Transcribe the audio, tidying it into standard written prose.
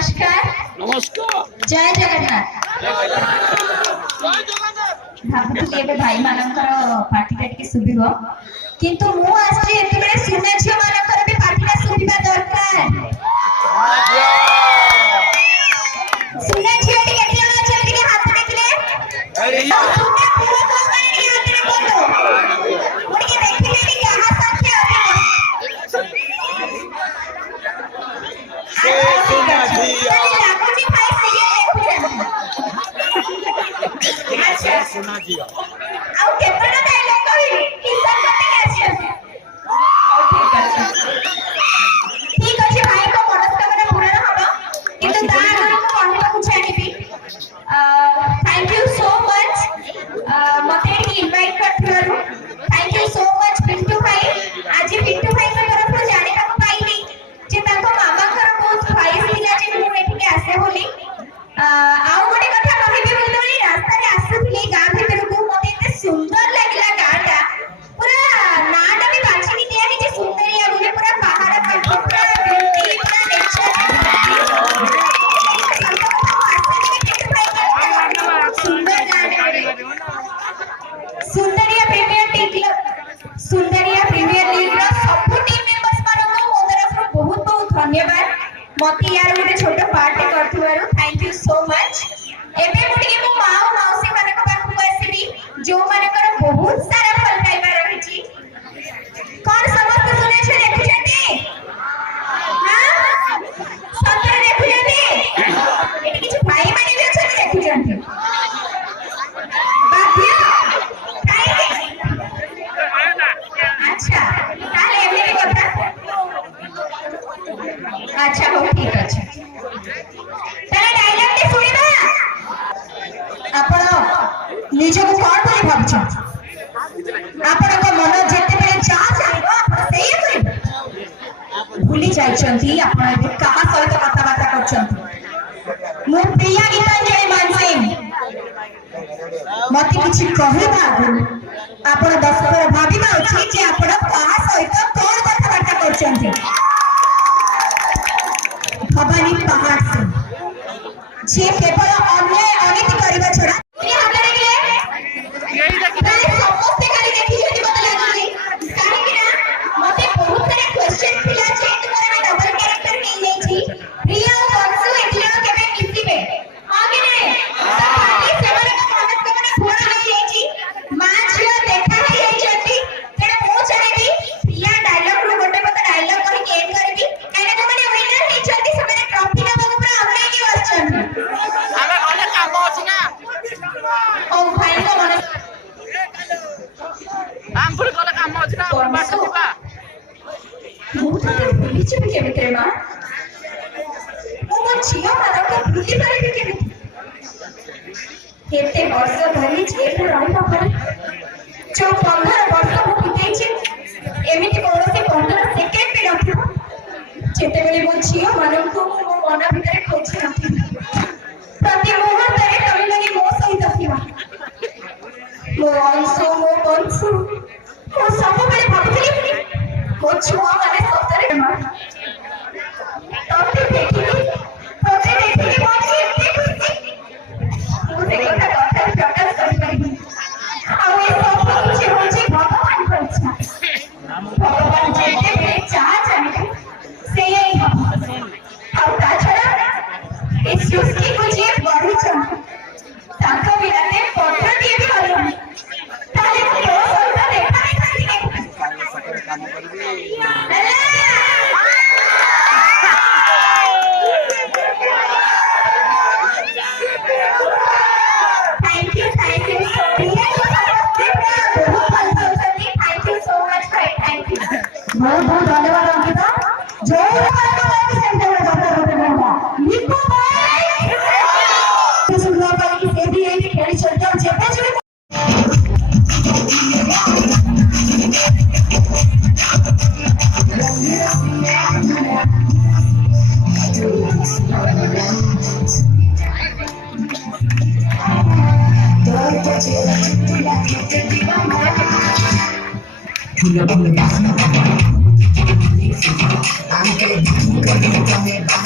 नमस्कार नमस्कार जय जगन्नाथ भाबुती एबे भाई मानकर पार्टीटा टिके सुबिबो किंतु मु आछि एतबेले सुने छियो मानकर भी पार्टीटा सुबिबा दरकार सुने छियो टिके केते जण छै टिके हाथ देखले अरे सुने पूरा को माने हाथ रे बोलो टिके देखले टिके कहां साथे सुना दिया आउ केतना डायलॉग कहबी किसन कटे आछी ठीक अछि भाई को मनस्कामना पूर्ण हबो किंतु ता आगर को कहबा को छानिबी थैंक यू सो मच मते इनवाइट करथिबारु thank you so much Pintu भाई आज पिंटू भाई के तरफ से जाने का पाइली जे ताको मामा कर बहुत भाई थिला जे मु एठी आसे बोली आउ गोटे कथा कहबी बोलली रास्ता रे आसुथली गां भीतर को मते एते सुंदर लागला गांटा पूरा नाटा भी बाछी दिया नि जे सुंदरिया बोले पूरा पहाड़ का पूरा ब्यूटी पूरा नेचर सुंदर सुंदरिया प्रीमियर लीग रा सब टीम मेंबर्स मानको मो तरफ बहुत बहुत धन्यवाद मते यार गोटे छोट पार्ट करथुवारु थैंक यू सो मच एबे मुटिके मो मां मौसी मानक पाखु आसीबी जो मानकर बहुत सारा फल पाइबा रहिछि कोन समस्त सुने छै देखि जति हां सतरे देखि जति एटी किछ भाई माने भी छै देखि जति बाध्य अच्छा ताले एबे कथा अच्छा हो ठीक अछि ताले डायलॉग के सुनिबा आपण निजे को कोन बोली भाबछ आपण को मन जेते बेले जा चाहिबो आपण सेही करिबो भूली जाइछंती आपण एबे कहा सहित कथा बाता करछंती मो प्रिया गीतांजलि मानसिंह मते किछि कहबा आगु आपण दर्शक भाबिबा अछि जे आपण कहा सहित कोन कथा बाता करछंती भवानी पहाड़ से जे केवल अन्याय अनिति करिबा छोड़ा ये हमरे के यही देखि समस्त खाली देखि जेति मते लागली काहे कि ना मते बहुत सारा क्वेश्चन थिला जे तुम्हारे में डबल कैरेक्टर नहीं नै छी प्रिया और अंशु एथिला केबे मिसिबे आगे ने साथी सेवरे को मदद करना पूरा हो जाई छी मां छियो देखा है जाई जति तेरे मो चाहेबी प्रिया डायलॉग रो गोटे मते डायलॉग कहि के एड करबी काहे जो माने विनर नै छथि सबने ट्रॉफी ना बगु पूरा हमने के बसछन अरे अने काम अछि ना ओ भाई को मन हम पुर कले काम अछि ना बात दिबा मु तो भूली छी के मित्र मां मो छिया मारा को भूली पारे के केते वर्ष धरि जेल रहि पारे जो 15 वर्ष मु बिताई छी एमिति कोनोसी 15 सेकेंड भी नथिबो जेते बेले मो छिया मानन को मो मन भितरे खोछि नथि प्रति मुहूर्त रे तमे लगे मो सहित थिबा मो अंशु मो कंसु मो सब बेले भाबुथली मो छुआ माने सतरे मां तते देखि मो एते खुशी मो से कथा प्रकाश कर पाई आ ए सब कुछ होछि भगवान को इच्छा भगवान जेते बेले चाह जाने से यही हम और ताछड़ा इस सृष्टि को जे बड़ी छन ताका बिनाते पत्र दिए भी हलो ताले को सोता देखा नहीं सकते काम करबी थैंक यू सो मच भाई थैंक यू बहुत बहुत धन्यवाद अंकिता जोर से सेंटर में जाता रहता लिखो भाई सुनना पाई कि सेधी है कि खेली चलते और जेबे जुड़े I'm